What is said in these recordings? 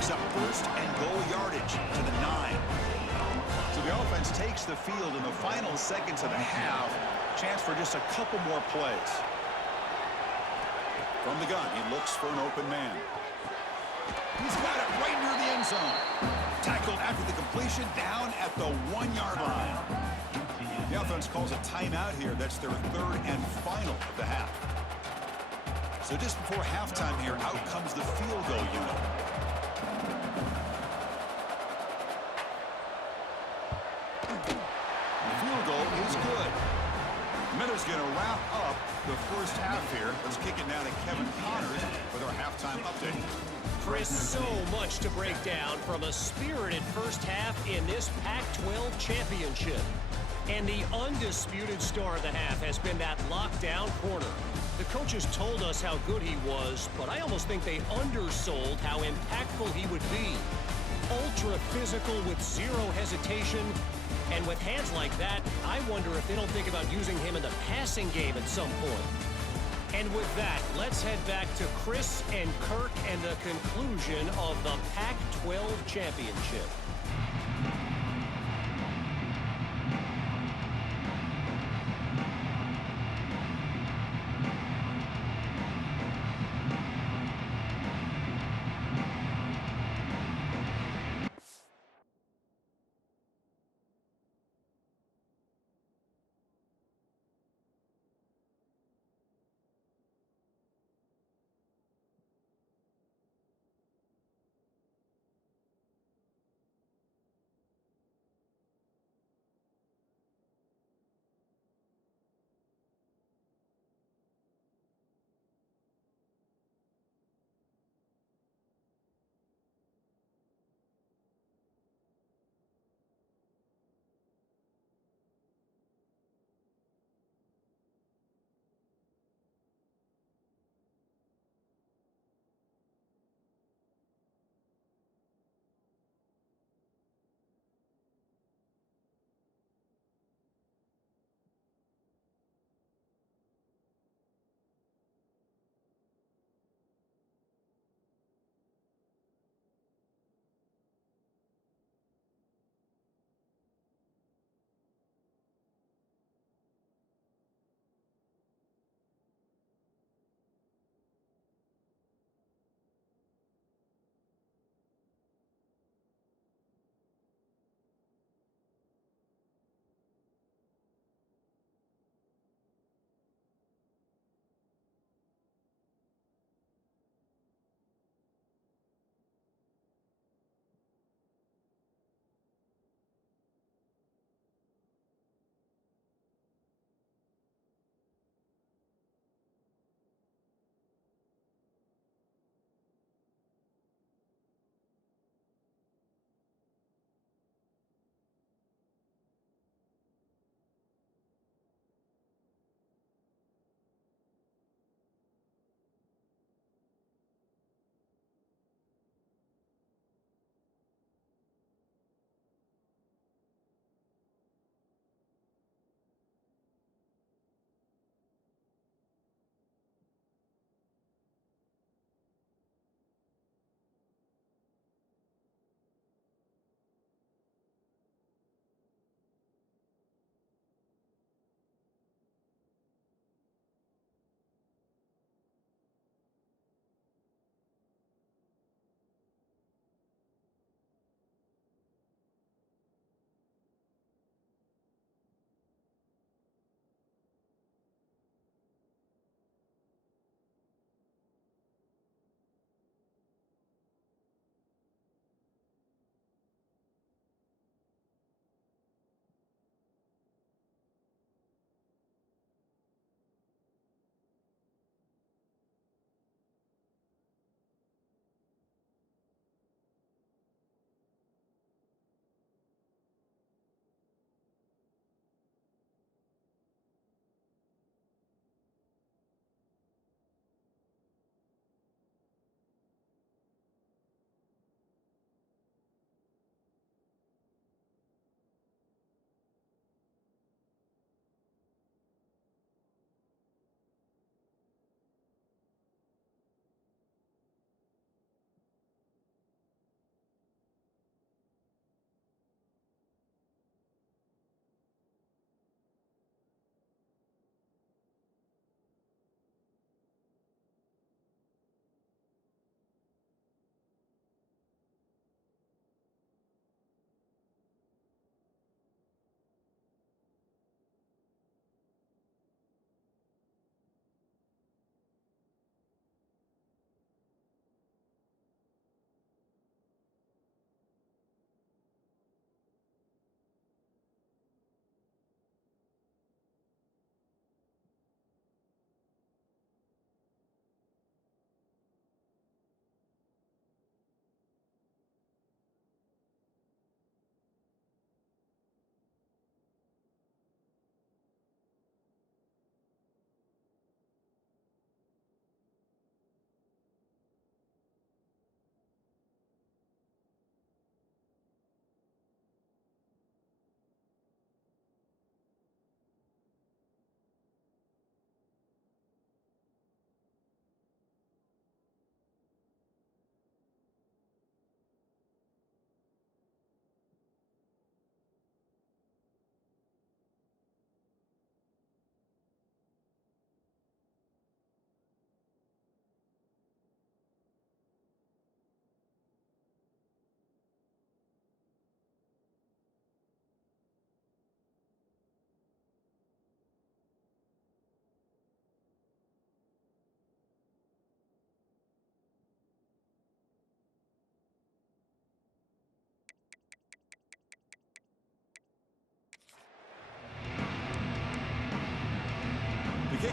picks up first and goal yardage to the 9. So the offense takes the field in the final seconds of the half. Chance for just a couple more plays. From the gun, he looks for an open man. He's got it right near the end zone. Tackled after the completion down at the 1-yard line. The offense calls a timeout here. That's their third and final of the half. So just before halftime here, out comes the field goal unit. The field goal is good. Miller's going to wrap up the first half here. Let's kick it now to Kevin Connors with our halftime update. Chris, so much to break down from a spirited first half in this Pac-12 championship. And the undisputed star of the half has been that lockdown corner. The coaches told us how good he was, but I almost think they undersold how impactful he would be. Ultra physical with zero hesitation. And with hands like that, I wonder if they don't think about using him in the passing game at some point. And with that, let's head back to Chris and Kirk and the conclusion of the Pac-12 championship.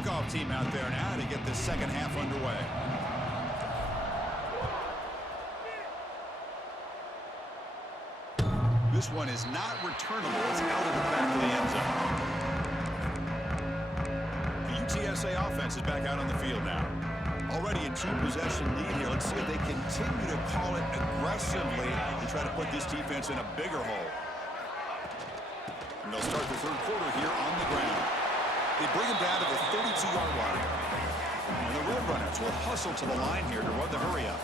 kickoff team out there now to get the second half underway. This one is not returnable. It's out of the back of the end zone. The UTSA offense is back out on the field now. Already a two-possession lead here. Let's see if they continue to call it aggressively and try to put this defense in a bigger hole. And they'll start the third quarter here on the ground. They bring him down to the 32-yard line. And the Roadrunners will hustle to the line here to run the hurry-up.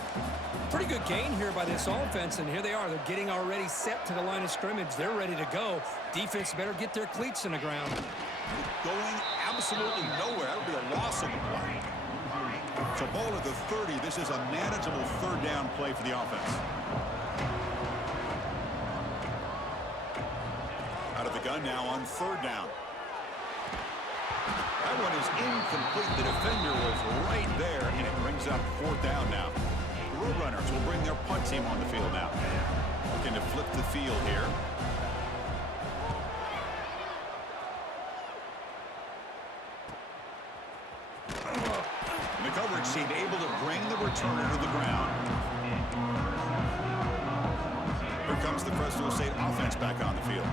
Pretty good gain here by this offense, and here they are. They're getting already set to the line of scrimmage. They're ready to go. Defense better get their cleats in the ground. Going absolutely nowhere. That would be a loss of the play. So ball at the 30. This is a manageable third down play for the offense. Out of the gun now on third down. That one is incomplete. The defender was right there, and it brings up fourth down now. The Roadrunners will bring their punt team on the field now. Looking to flip the field here. The coverage team able to bring the returner to the ground. Here comes the Fresno State offense back on the field.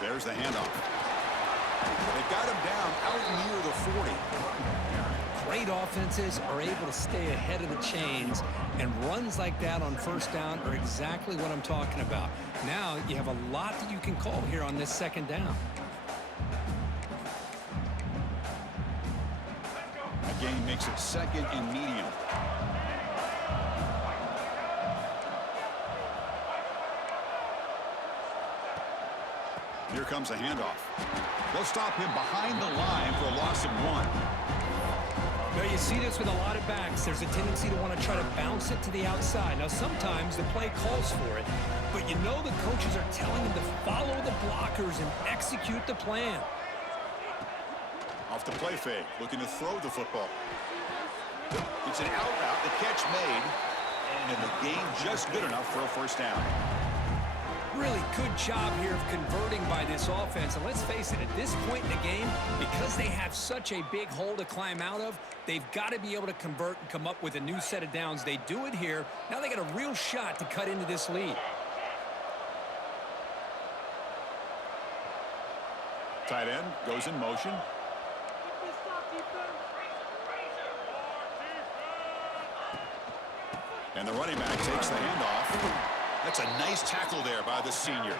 There's the handoff. They've got him down out near the 40. Great offenses are able to stay ahead of the chains, and runs like that on first down are exactly what I'm talking about. Now you have a lot that you can call here on this second down. That gain makes it second and medium. Here comes a handoff. They'll stop him behind the line for a loss of 1. Now you see this with a lot of backs. There's a tendency to want to try to bounce it to the outside. Now sometimes the play calls for it, but you know the coaches are telling them to follow the blockers and execute the plan. Off the play fake, looking to throw the football. It's an out route, the catch made, and the gain just good enough for a first down. Really good job here of converting by this offense. And let's face it, at this point in the game, because they have such a big hole to climb out of, they've got to be able to convert and come up with a new set of downs. They do it here. Now they got a real shot to cut into this lead. Tight end goes in motion. And the running back takes the handoff. That's a nice tackle there by the senior.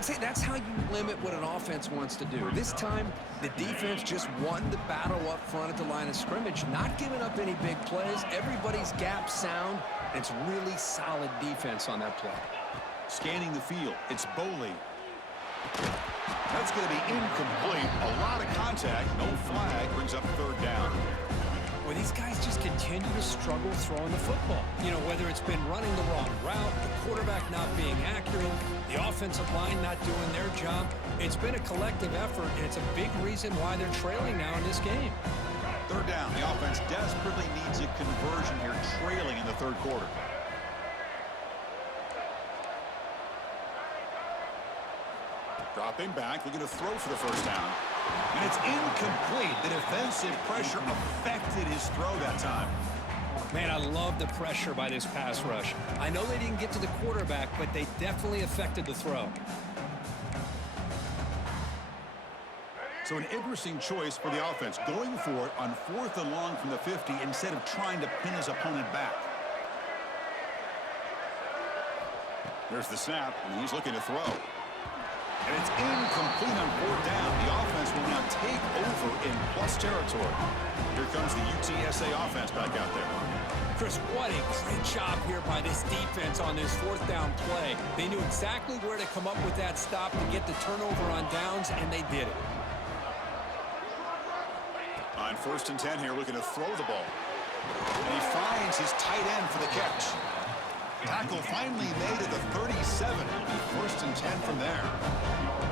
See, that's how you limit what an offense wants to do. This time, the defense just won the battle up front at the line of scrimmage, not giving up any big plays. Everybody's gap sound. It's really solid defense on that play. Scanning the field, it's Boley. That's going to be incomplete. A lot of contact, no flag, brings up third down. Well, these guys just continue to struggle throwing the football. You know, whether it's been running the wrong route, the quarterback not being accurate, the offensive line not doing their job. It's been a collective effort, and it's a big reason why they're trailing now in this game. Third down. The offense desperately needs a conversion here, trailing in the third quarter. Dropping back, looking to throw for the first down. And it's incomplete. The defensive pressure affected his throw that time. Man, I love the pressure by this pass rush. I know they didn't get to the quarterback, but they definitely affected the throw. So an interesting choice for the offense, going for it on 4th and long from the 50 instead of trying to pin his opponent back. There's the snap, and he's looking to throw. And it's incomplete on 4th down. The offense will now take over in plus territory. Here comes the UTSA offense back out there. Chris, what a great job here by this defense on this 4th down play. They knew exactly where to come up with that stop to get the turnover on downs, and they did it. On 1st and 10 here, looking to throw the ball. And he finds his tight end for the catch. Tackle finally made at the 37. It'll be 1st and 10 from there.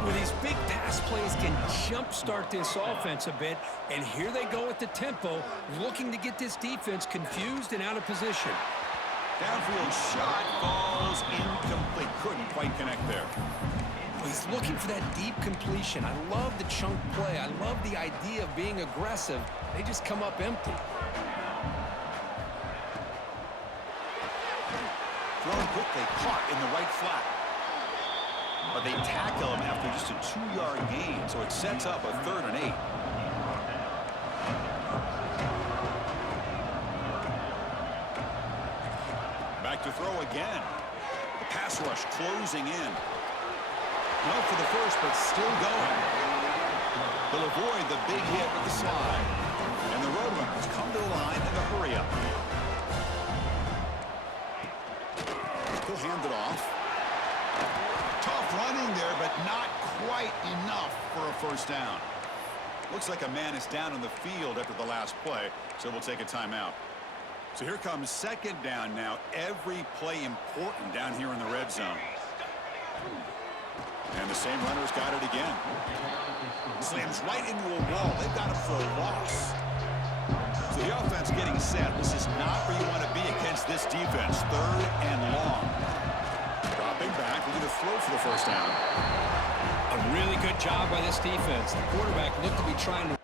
Well, these big pass plays can jumpstart this offense a bit, and here they go at the tempo, looking to get this defense confused and out of position. Downfield shot falls incomplete. Couldn't quite connect there. He's looking for that deep completion. I love the chunk play. I love the idea of being aggressive. They just come up empty. Thrown quickly, caught in the right flat. But they tackle him after just a 2-yard gain, so it sets up a 3rd and 8. Back to throw again. The pass rush closing in. Not for the first, but still going. They'll avoid the big hit with the slide. And the Roadrunners come to the line in the hurry-up. He'll hand it off. Tough running there, but not quite enough for a first down. Looks like a man is down on the field after the last play, so we'll take a timeout. So here comes 2nd down now. Every play important down here in the red zone. And the same runner's got it again. Slams right into a wall. They've got him for a loss. So the offense getting set. This is not where you want to be against this defense. 3rd and long. Dropping back. We're going to throw for the first down. A really good job by this defense. The quarterback looked to be trying to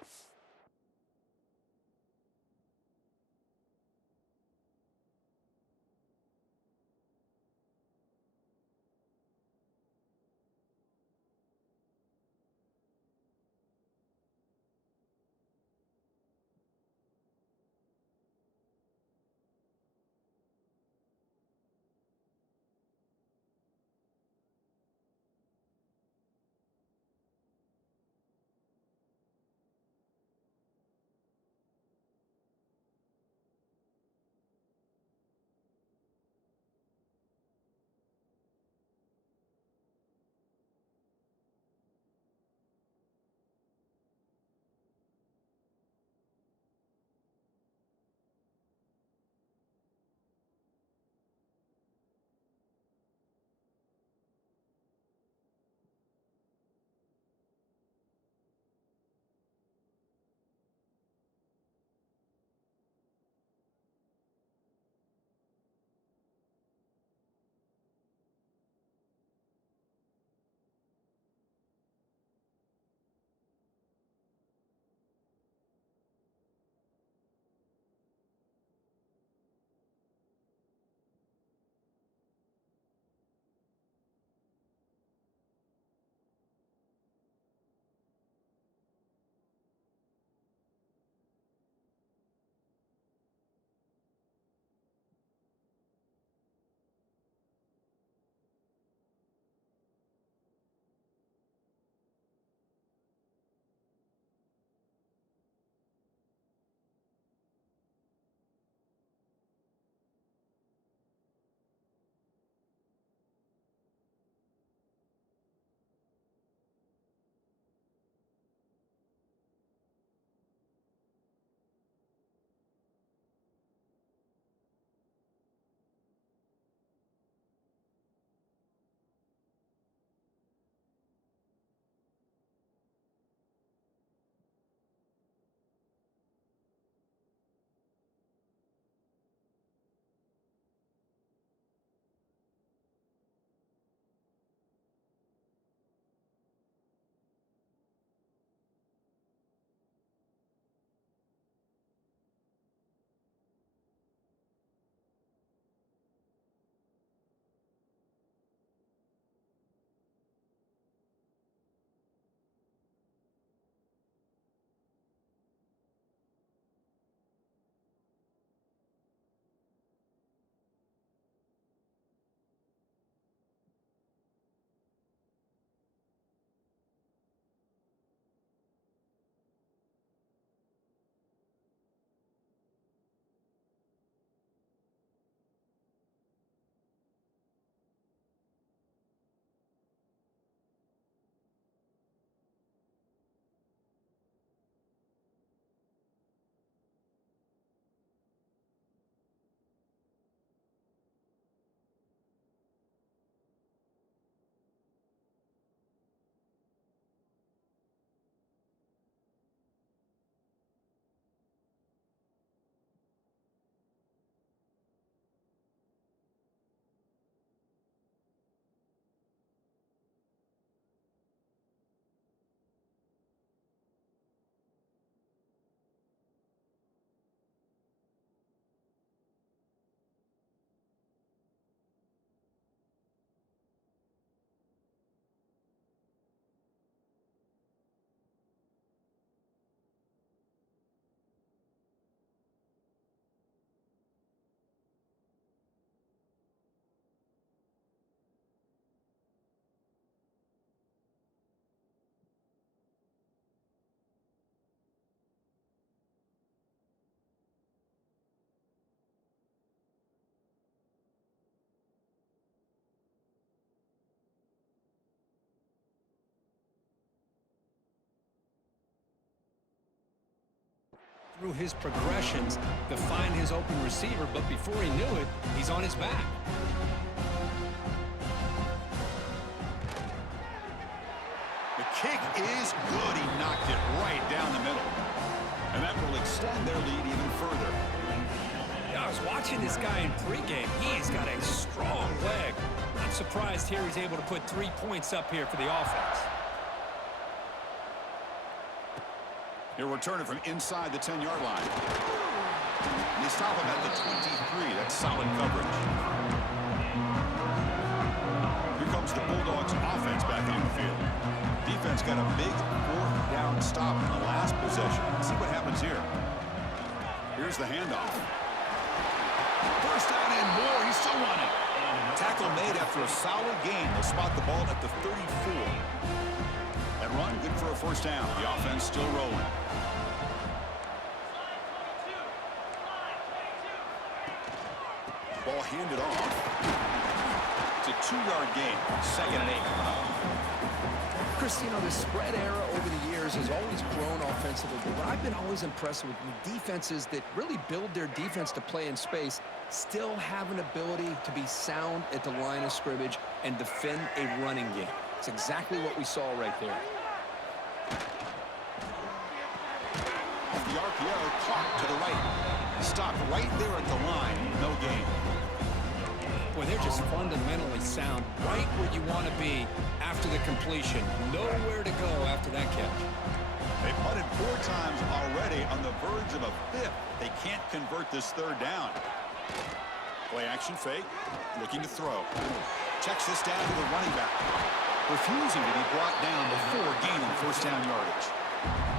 through his progressions to find his open receiver, but before he knew it, he's on his back. The kick is good. He knocked it right down the middle. And that will extend their lead even further. Yeah, I was watching this guy in pregame. He's got a strong leg. Not surprised here he's able to put 3 points up here for the offense. He'll return it from inside the 10-yard line. And they stop him at the 23. That's solid coverage. Here comes the Bulldogs offense back on the field. Defense got a big 4th down stop in the last possession. Let's see what happens here. Here's the handoff. First down and more. He's still running. Tackle made after a solid gain. They'll spot the ball at the 34. That run, good for a first down. The offense still rolling. Ball handed off. It's a 2-yard gain. 2nd and 8 coming up. Chris, you know, the spread era over the years has always grown offensively, but what I've been always impressed with defenses that really build their defense to play in space still have an ability to be sound at the line of scrimmage and defend a running game. It's exactly what we saw right there. Off the RPO, clock to the right. Stopped right there at the line. No gain. Boy, they're just fundamentally sound right where you want to be after the completion. Nowhere to go after that catch. They punted 4 times already on the verge of a 5th. They can't convert this 3rd down. Play action fake. Looking to throw. Checks this down to the running back. Refusing to be brought down before gaining first down yardage.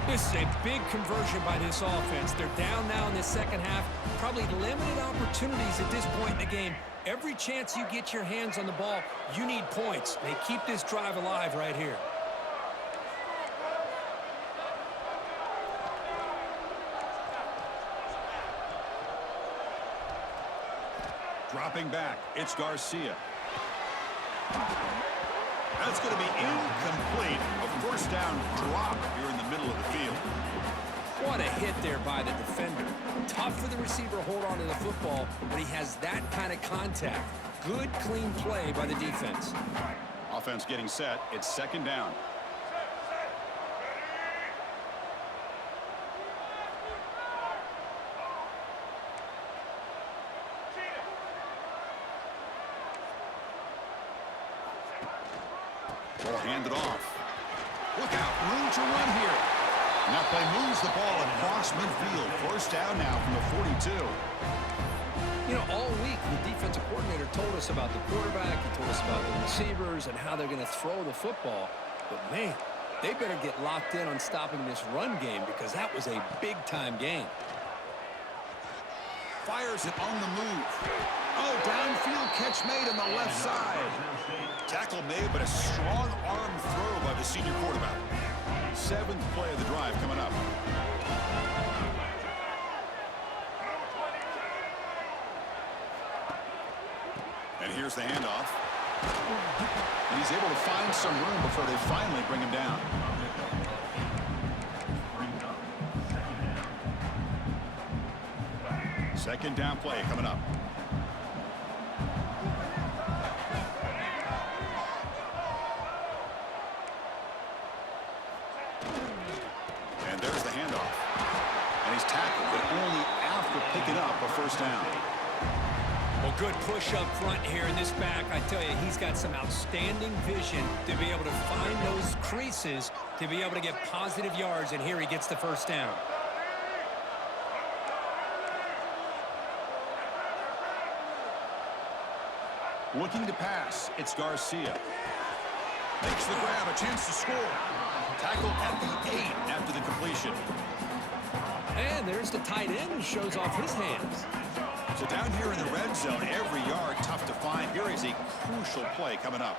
This is a big conversion by this offense. They're down now in the second half. Probably limited opportunities at this point in the game. Every chance you get your hands on the ball, you need points. They keep this drive alive right here. Dropping back, it's Garcia. That's going to be incomplete. A first down drop here in the middle of the field. What a hit there by the defender. Tough for the receiver to hold on to the football, but he has that kind of contact. Good, clean play by the defense. Offense getting set. It's 2nd down. Ball handed off. Look out, room to run here. And that play moves the ball across midfield. First down now from the 42. You know, all week the defensive coordinator told us about the quarterback. He told us about the receivers and how they're going to throw the football. But, man, they better get locked in on stopping this run game because that was a big-time game. Fires it on the move. Oh, downfield catch made on the left side. Tackle made, but a strong arm throw by the senior quarterback. 7th play of the drive coming up. And here's the handoff. And he's able to find some room before they finally bring him down. Second down play coming up. And there's the handoff. And he's tackled, but only after picking up a first down. Well, good push up front here in this back. I tell you, he's got some outstanding vision to be able to find those creases to be able to get positive yards, and here he gets the first down. Looking to pass, it's Garcia. Makes the grab, a chance to score. Tackled at the 8 after the completion. And there's the tight end who shows off his hands. So down here in the red zone, every yard tough to find. Here is a crucial play coming up.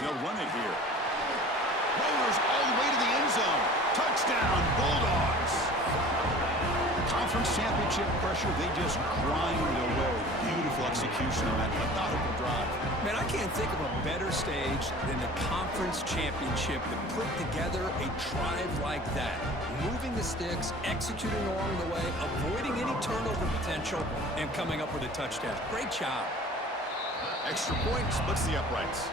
They'll run it here. Rollers all the way to the end zone. Touchdown, Bulldogs. Conference championship pressure, they just grind away. Beautiful execution on that methodical drive. Man, I can't think of a better stage than the conference championship to put together a drive like that. Moving the sticks, executing along the way, avoiding any turnover potential, and coming up with a touchdown. Great job. Extra point splits the uprights.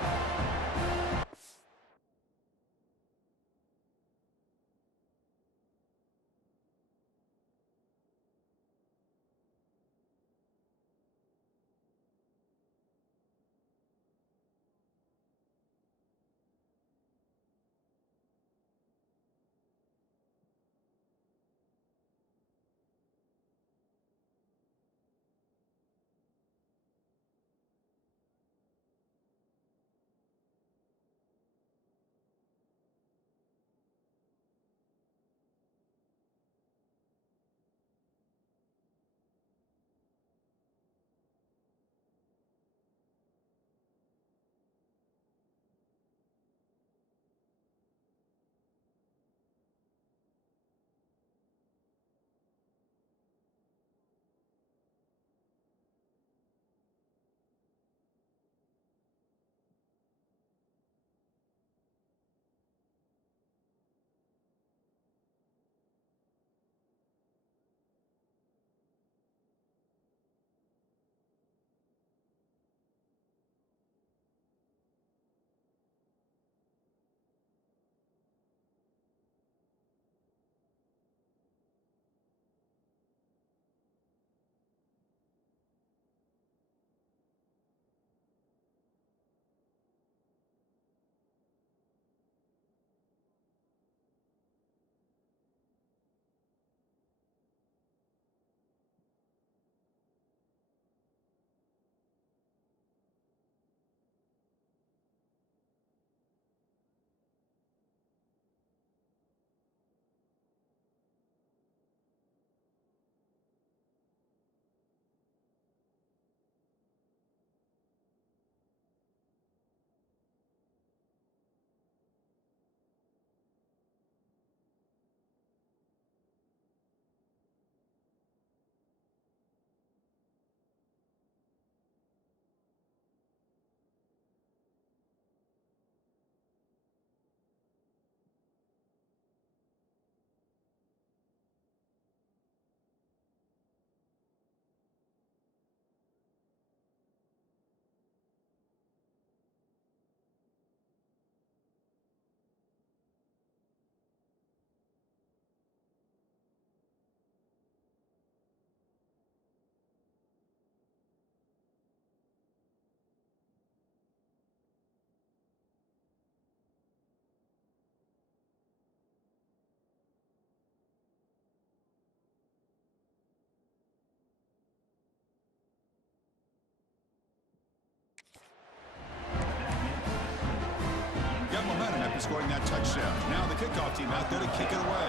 Got momentum after scoring that touchdown. Now the kickoff team out there to kick it away.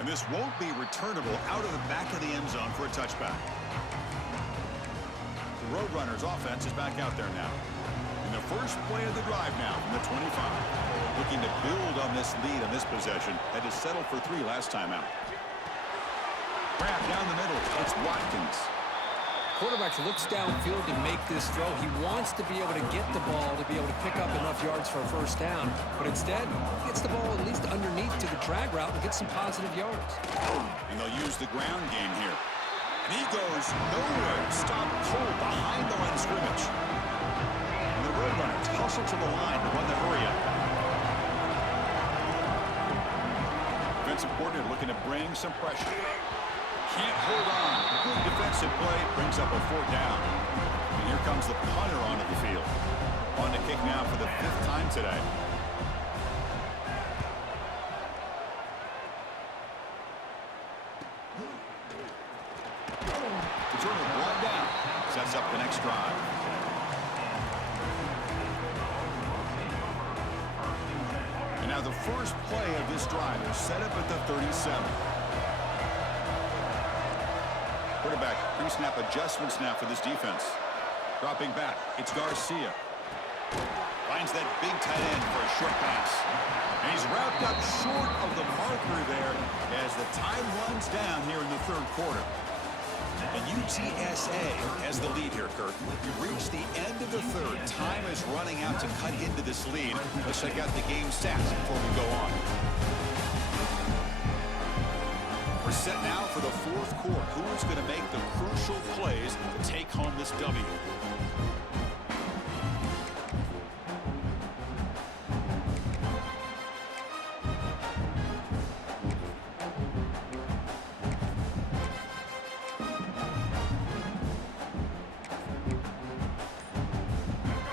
And this won't be returnable out of the back of the end zone for a touchback. The Roadrunners offense is back out there now. In the first play of the drive now from the 25. Looking to build on this lead on this possession. Had to settle for 3 last time out. Grab down the middle. It's Watkins. Quarterback looks downfield to make this throw. He wants to be able to get the ball to be able to pick up enough yards for a first down. But instead, he gets the ball at least underneath to the drag route and gets some positive yards. And they'll use the ground game here. And he goes nowhere. Stop cold behind the line of scrimmage. And the Roadrunners hustle to the line to run the hurry up. Defensive coordinator looking to bring some pressure. Can't hold on. Good defensive play. Brings up a 4th down. And here comes the punter onto the field. On to kick now for the 5th time today. Returner brought down. Sets up the next drive. And now the first play of this drive is set up at the 37. Quarterback pre-snap adjustments now for this defense. Dropping back, it's Garcia. Finds that big tight end for a short pass. And he's wrapped up short of the marker there as the time runs down here in the third quarter. And UTSA has the lead here, Kirk. We've reached the end of the third. Time is running out to cut into this lead. Let's check out the game stats before we go on. We're set now for the fourth quarter. Who is going to make the crucial plays to take home this W?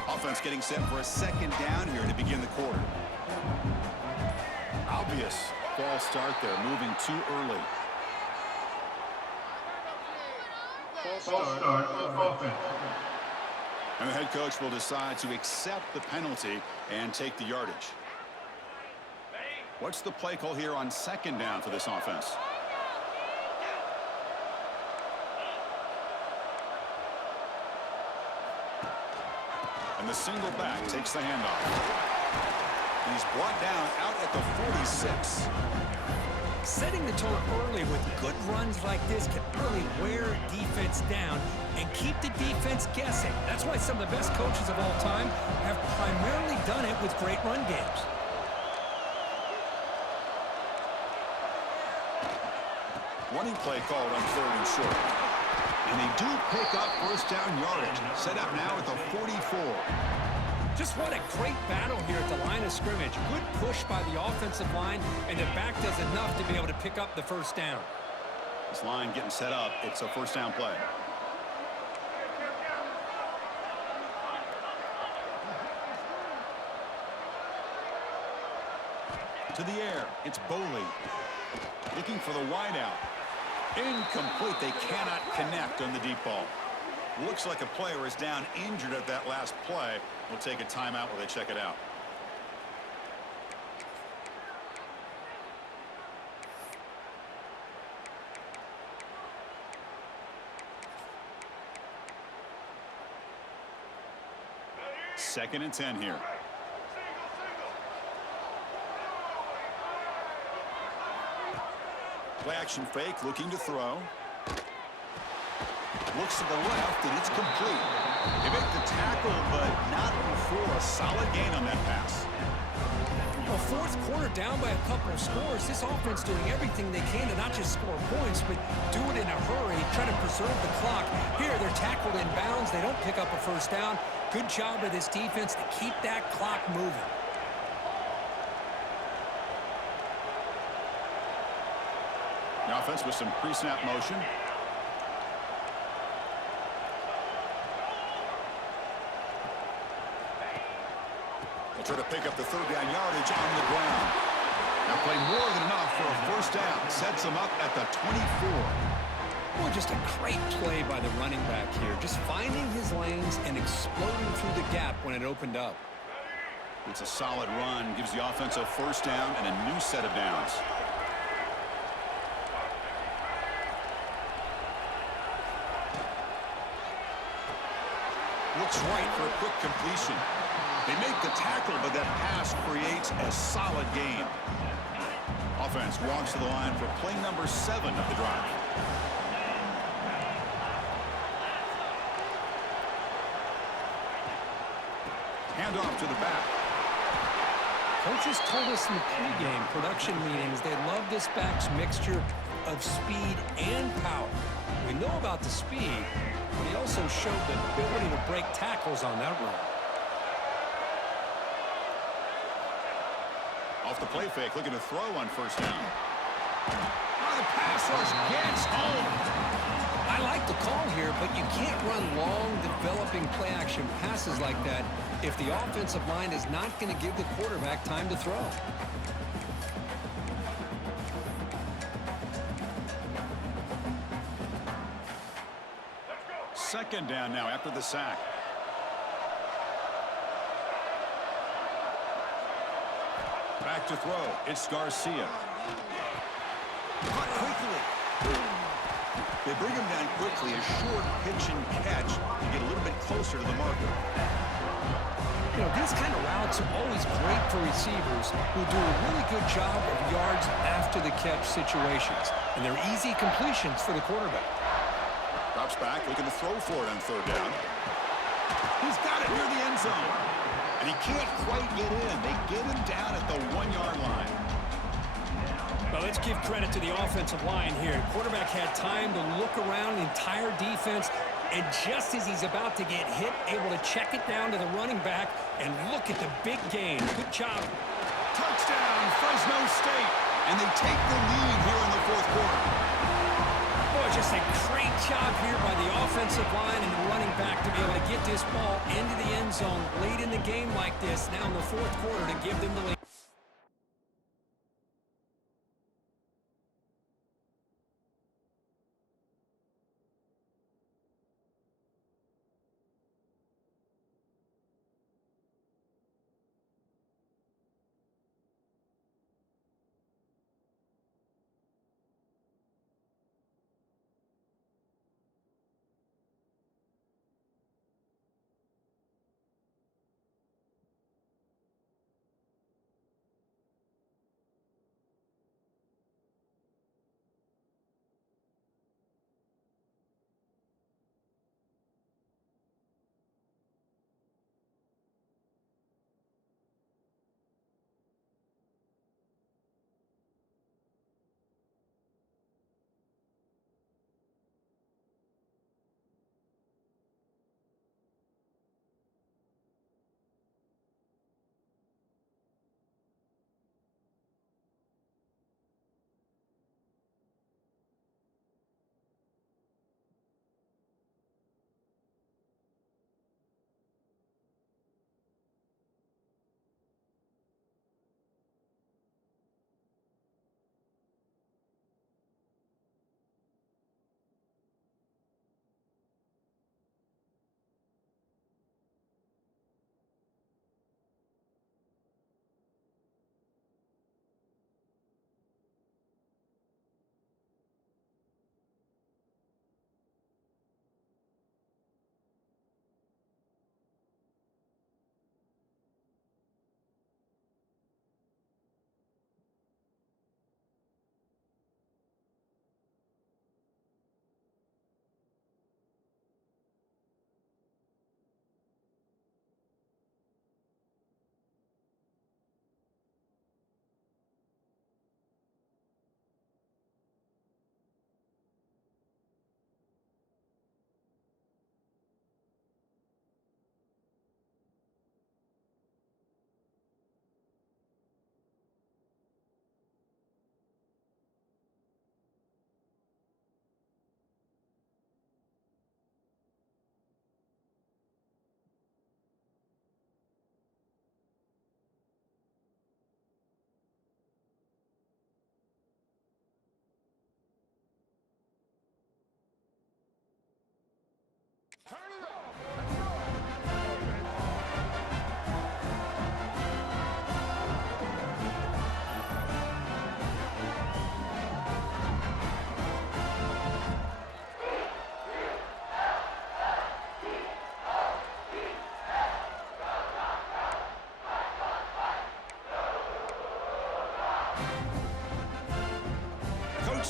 Offense getting set for a second down here to begin the quarter. Obvious false start there, moving too early. And the head coach will decide to accept the penalty and take the yardage. What's the play call here on second down for this offense? And the single back takes the handoff. He's brought down out at the 46. Setting the tone early with good runs like this can really wear defense down and keep the defense guessing. That's why some of the best coaches of all time have primarily done it with great run games. Running play called on third and short. And they do pick up first down yardage. Set up now at the 44. Just what a great battle here at the line of scrimmage. Good push by the offensive line, and the back does enough to be able to pick up the first down. This line getting set up. It's a first down play. To the air. It's Boley. Looking for the wideout. Incomplete. They cannot connect on the deep ball. Looks like a player is down injured at that last play. We'll take a timeout while they check it out. Second and 10 here. Play action fake, looking to throw. Looks to the left, and it's complete. They make the tackle, but not before a solid gain on that pass. Well, fourth quarter down by a couple of scores. This offense doing everything they can to not just score points, but do it in a hurry, try to preserve the clock. Here, they're tackled in bounds. They don't pick up a first down. Good job by this defense to keep that clock moving. The offense with some pre-snap motion. Try to pick up the third down yardage on the ground. Now play more than enough for a first down. Sets them up at the 24. Well, just a great play by the running back here. Just finding his lanes and exploding through the gap when it opened up. It's a solid run. Gives the offense a first down and a new set of downs. Looks right for a quick completion. They make the tackle, but that pass creates a solid gain. Offense walks to the line for play number 7 of the drive. Handoff to the back. Coaches told us in the pregame production meetings they love this back's mixture of speed and power. We know about the speed, but he also showed the ability to break tackles on that run. Off the play fake, looking to throw on first down. Oh, the pass rush gets home. I like the call here, but you can't run long, developing play-action passes like that if the offensive line is not going to give the quarterback time to throw. Second down now after the sack. Back to throw. It's Garcia. Caught quickly. They bring him down quickly, a short pitch and catch to get a little bit closer to the marker. You know, these kind of routes are always great for receivers who do a really good job of yards after the catch situations. And they're easy completions for the quarterback. Drops back, looking to throw for it on third down. He's got it near the end zone. And he can't quite get in. They get him down at the 1-yard line. Well, let's give credit to the offensive line here. Quarterback had time to look around the entire defense, and just as he's about to get hit, able to check it down to the running back, and look at the big gain. Good job. Touchdown, Fresno State. And they take the lead here in the fourth quarter. Boy, just a great job here by the offensive line and the running back to be able to get this ball into the end zone late in the game like this, now in the fourth quarter, to give them the lead.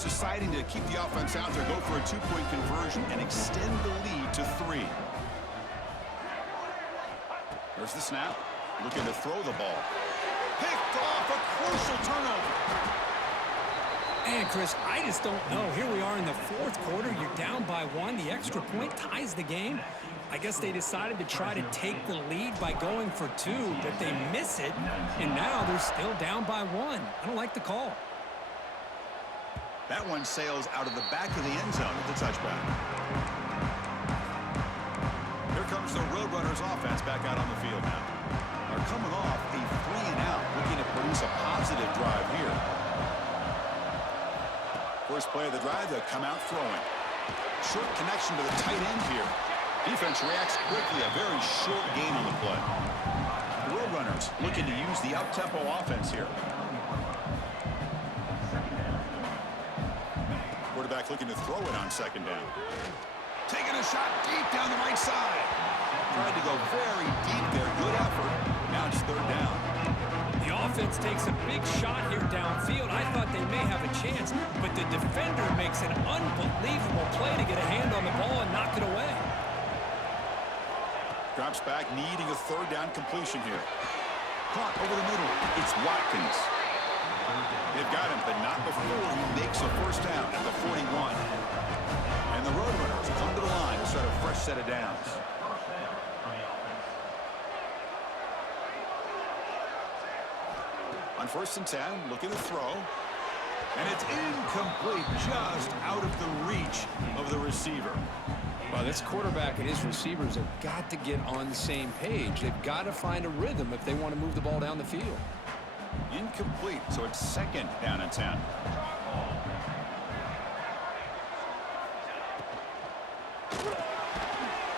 Deciding to keep the offense out there, go for a two-point conversion, and extend the lead to 3. There's the snap. Looking to throw the ball. Picked off, a crucial turnover. And, Chris, I just don't know. Here we are in the fourth quarter. You're down by 1. The extra point ties the game. I guess they decided to try to take the lead by going for 2, but they miss it, and now they're still down by 1. I don't like the call. That one sails out of the back of the end zone at the touchback. Here comes the Roadrunners offense back out on the field now. They're coming off a 3-and-out, looking to produce a positive drive here. First play of the drive, they'll come out throwing. Short connection to the tight end here. Defense reacts quickly, a very short gain on the play. The Roadrunners looking to use the up-tempo offense here. quarterback looking to throw it on second down. Taking a shot deep down the right side. Tried to go very deep there. Good effort. Now it's third down. The offense takes a big shot here downfield. I thought they may have a chance, but the defender makes an unbelievable play to get a hand on the ball and knock it away. Drops back, needing a third down completion here. Caught over the middle. It's Watkins. They've got him, but not before he makes a first down at the 41. And the Roadrunners come to the line to start a fresh set of downs. On 1st and 10, looking to throw. And it's incomplete, just out of the reach of the receiver. Well, this quarterback and his receivers have got to get on the same page. They've got to find a rhythm if they want to move the ball down the field. Incomplete, so it's 2nd down and 10.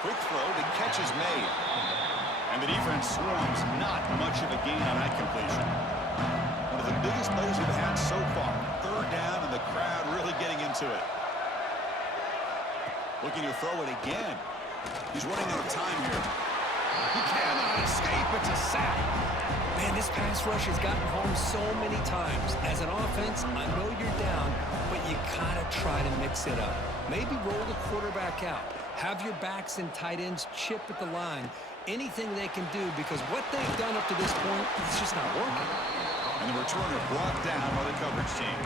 Quick throw, the catch is made. And the defense swarms, not much of a gain on that completion. One of the biggest plays we've had so far. Third down and the crowd really getting into it. Looking to throw it again. He's running out of time here. He cannot escape. It's a sack. Man, this pass rush has gotten home so many times. As an offense, I know you're down, but you gotta try to mix it up. Maybe roll the quarterback out. Have your backs and tight ends chip at the line. Anything they can do, because what they've done up to this point, it's just not working. And the returner brought down by the coverage team.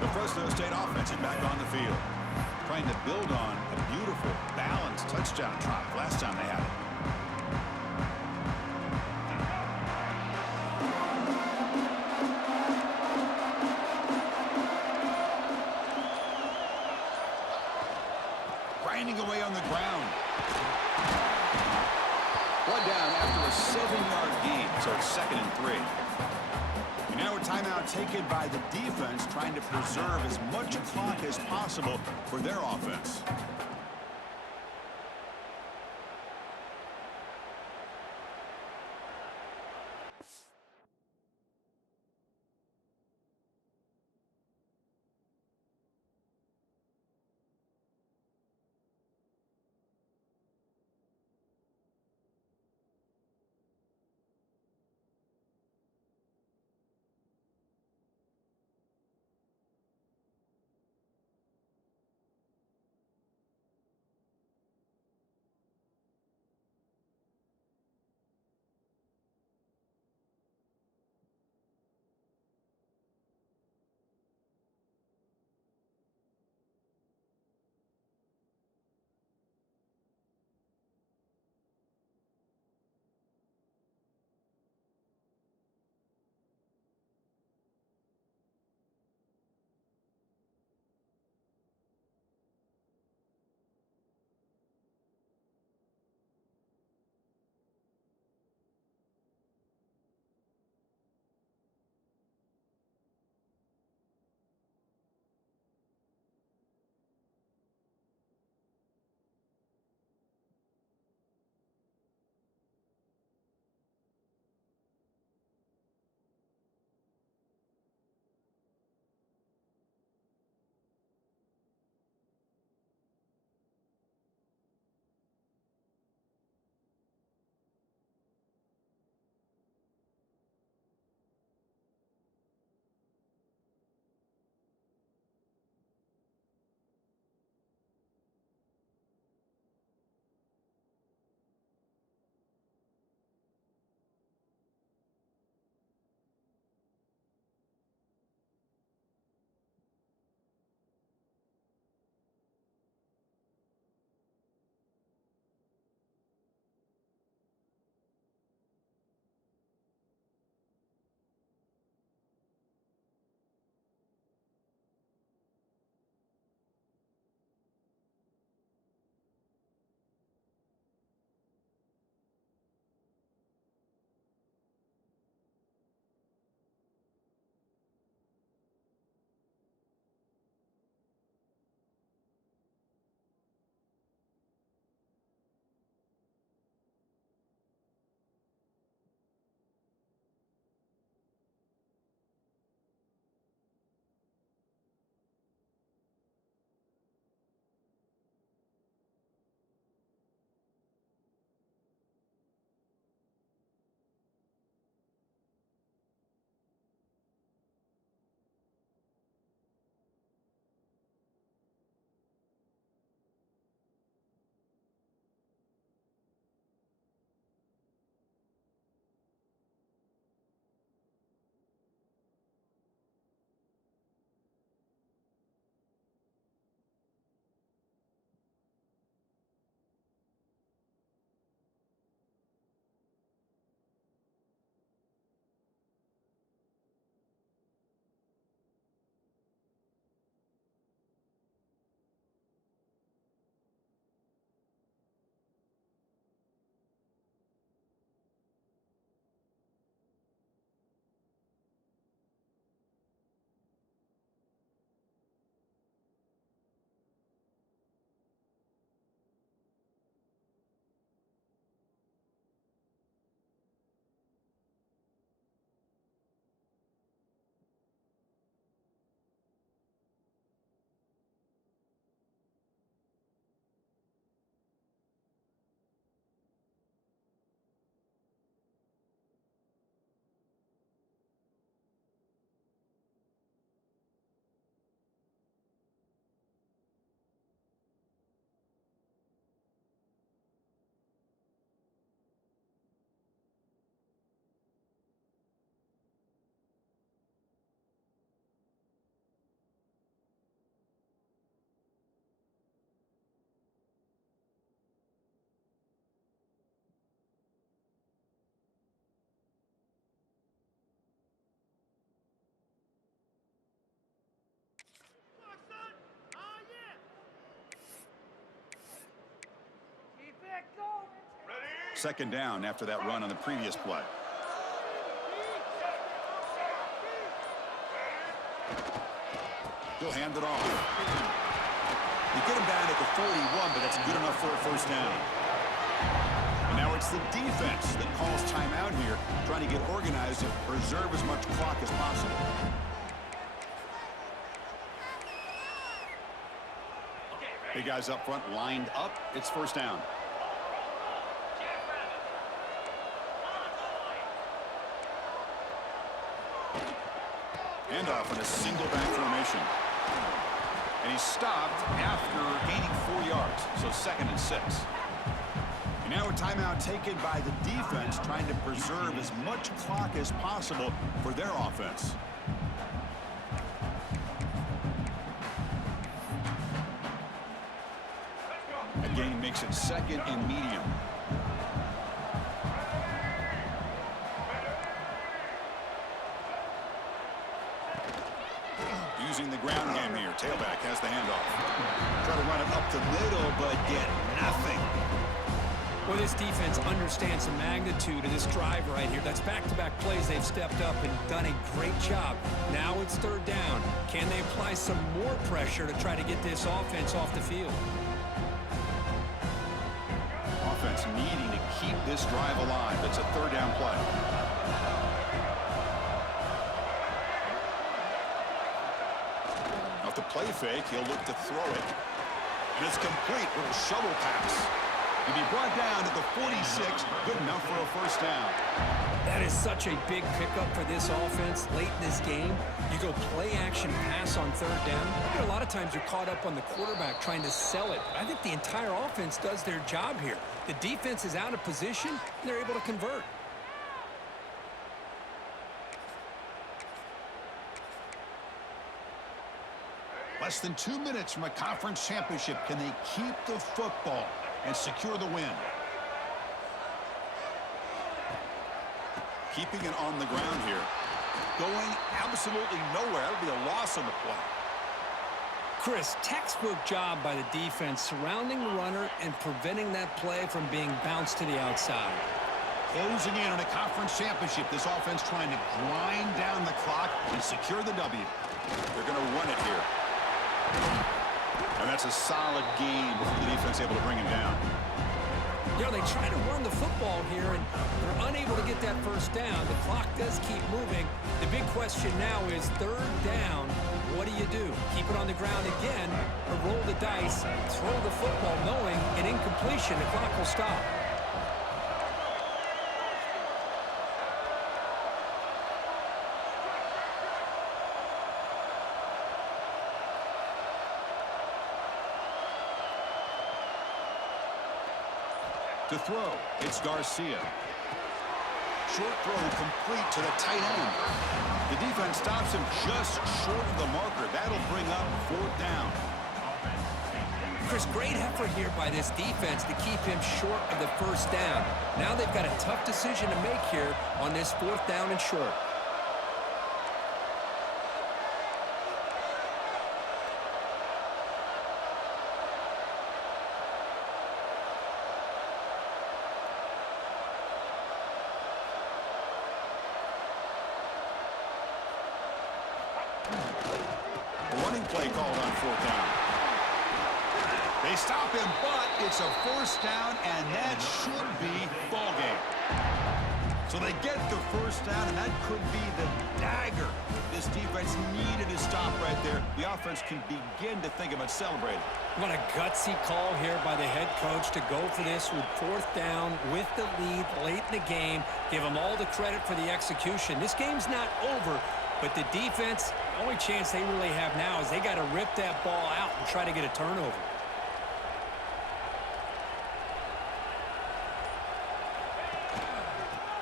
The Fresno State offense is back on the field, trying to build on a beautiful, balanced touchdown drive last time they had it. Grinding away on the ground. One down after a 7-yard gain, so it's 2nd and 3. And now a timeout taken by the defense, trying to preserve as much clock as possible for their offense. Second down after that run on the previous play. He'll hand it off. You get him down at the 41, but that's good enough for a first down. And now it's the defense that calls timeout here, trying to get organized and preserve as much clock as possible. Big guys up front lined up. It's first down. Handoff in a single back formation. And he's stopped after gaining 4 yards, so second and 6. And now a timeout taken by the defense, trying to preserve as much clock as possible for their offense. A gain makes it second and medium. Using the ground game here. Tailback has the handoff. Try to run it up the middle, but get nothing. Well, this defense understands the magnitude of this drive right here. That's back-to-back plays. They've stepped up and done a great job. Now it's third down. Can they apply some more pressure to try to get this offense off the field? Offense needing to keep this drive alive. It's a third down play. Now to play fake, he'll look to throw it. And it's complete with a shovel pass. He'll be brought down at the 46, good enough for a first down. That is such a big pickup for this offense late in this game. You go play action pass on third down. A lot of times you're caught up on the quarterback trying to sell it. I think the entire offense does their job here. The defense is out of position, and they're able to convert. Less than 2 minutes from a conference championship. Can they keep the football and secure the win? Keeping it on the ground here. Going absolutely nowhere. That'll be a loss on the play. Chris, textbook job by the defense surrounding the runner and preventing that play from being bounced to the outside. Closing in on a conference championship. This offense trying to grind down the clock and secure the W. They're going to run it here. And that's a solid game before the defense able to bring him down. You know, they try to run the football here, and they're unable to get that first down. The clock does keep moving. The big question now is third down. What do you do? Keep it on the ground again, or roll the dice, throw the football, knowing an incompletion, the clock will stop. To throw, it's Garcia. Short throw complete to the tight end. The defense stops him just short of the marker. That'll bring up fourth down. Chris, great effort here by this defense to keep him short of the first down. Now they've got a tough decision to make here on this fourth down and short. Running play called on fourth down. They stop him, but it's a first down, and that should be ball game. So they get the first down, and that could be the dagger this defense needed to stop right there. The offense can begin to think about celebrating. What a gutsy call here by the head coach to go for this with fourth down with the lead late in the game. Give them all the credit for the execution. This game's not over, but the defense, the only chance they really have now is they got to rip that ball out and try to get a turnover.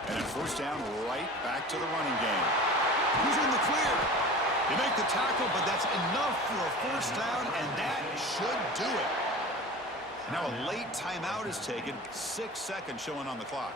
And a first down right back to the running game. Who's in the clear? They make the tackle, but that's enough for a first down, and that should do it. Now a late timeout is taken. 6 seconds showing on the clock.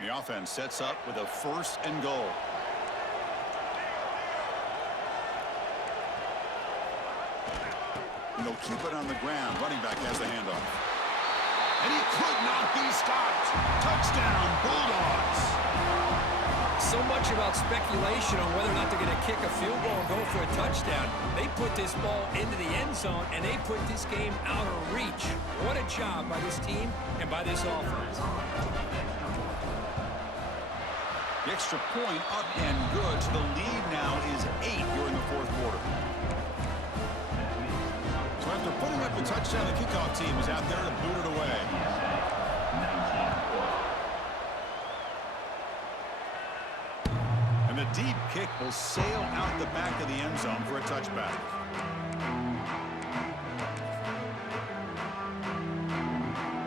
The offense sets up with a 1st and goal. And they'll keep it on the ground. Running back has the handoff. And he could not be stopped. Touchdown, Bulldogs. So much about speculation on whether or not they're going to kick a field goal or go for a touchdown. They put this ball into the end zone, and they put this game out of reach. What a job by this team and by this offense. The extra point up and good. So the lead now is 8 here in the 4th quarter. So after putting up a touchdown, the kickoff team is out there to boot it away. And the deep kick will sail out the back of the end zone for a touchback.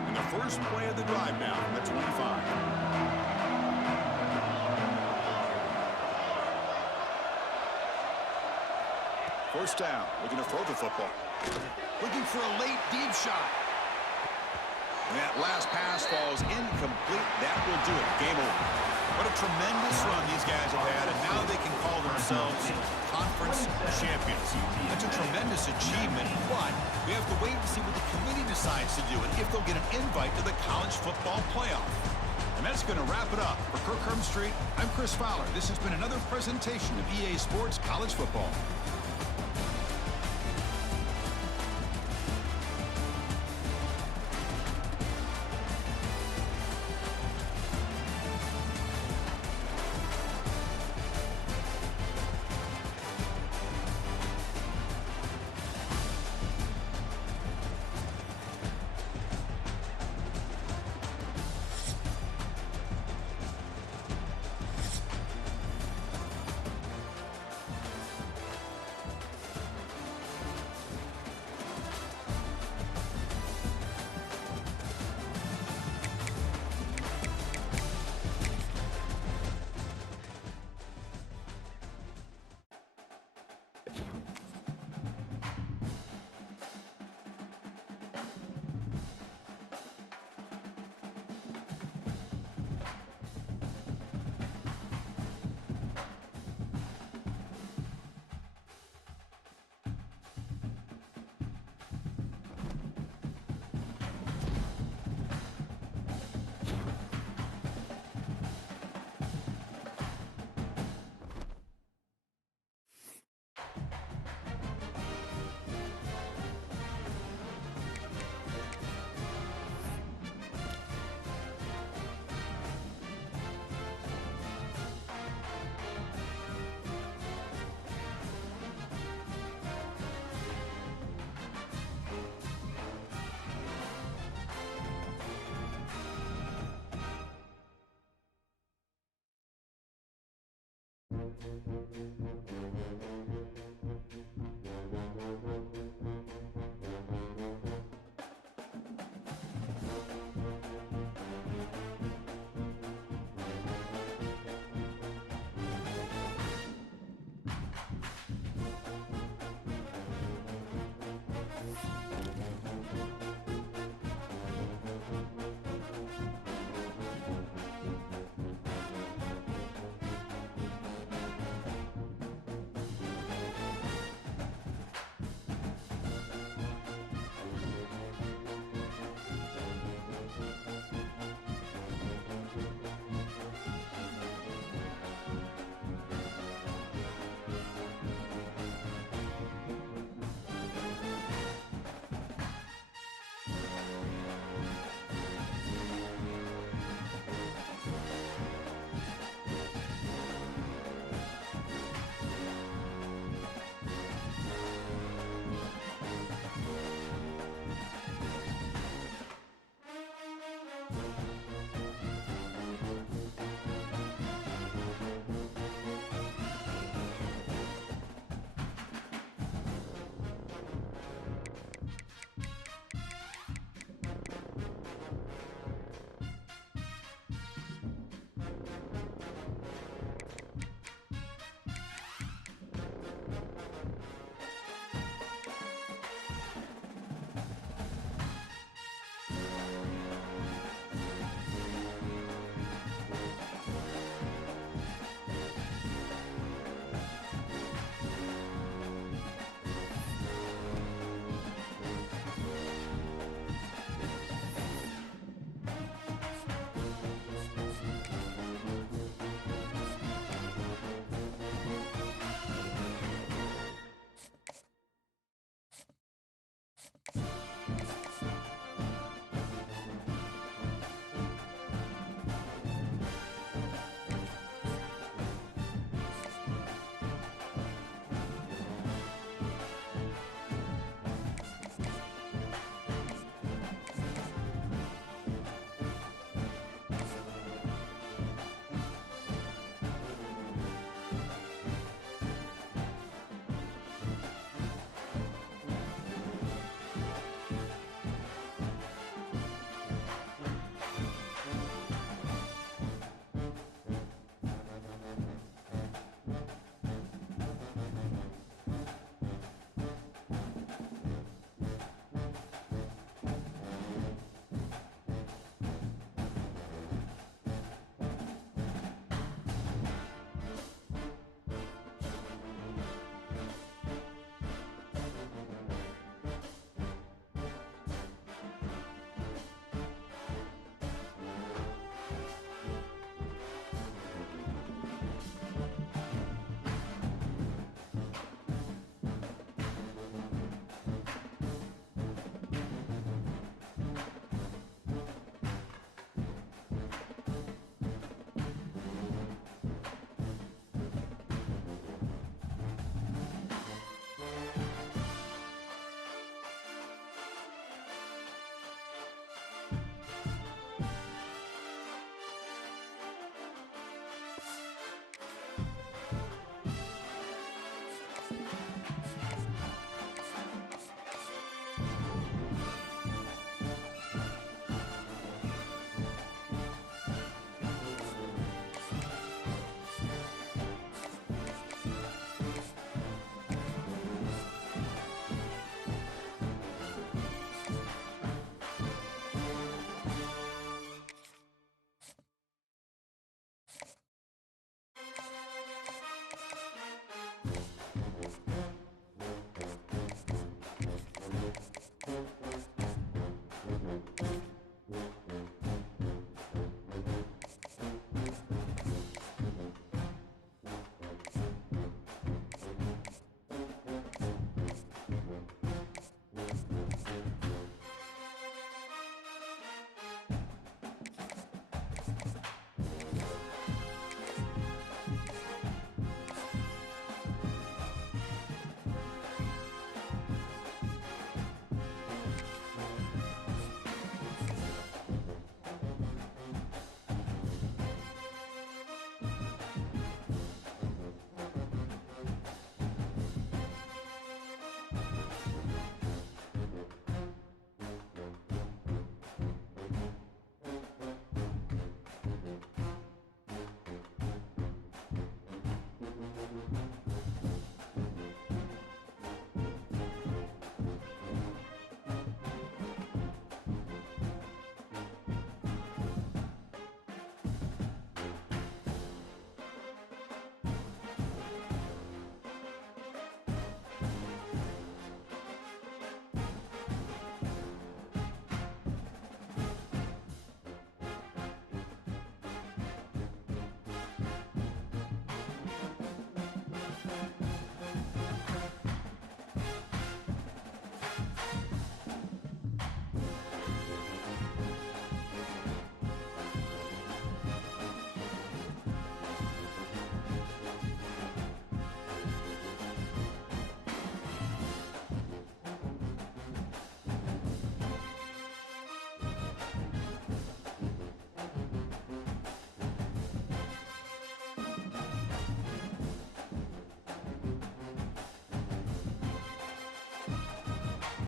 And the first play of the drive now from the 25. First down, looking to throw the football. Looking for a late deep shot. And that last pass falls incomplete. That will do it. Game over. What a tremendous run these guys have had, and now they can call themselves conference champions. That's a tremendous achievement, but we have to wait and see what the committee decides to do and if they'll get an invite to the college football playoff. And that's going to wrap it up. For Kirk Herbstreit, I'm Chris Fowler. This has been another presentation of EA Sports College Football.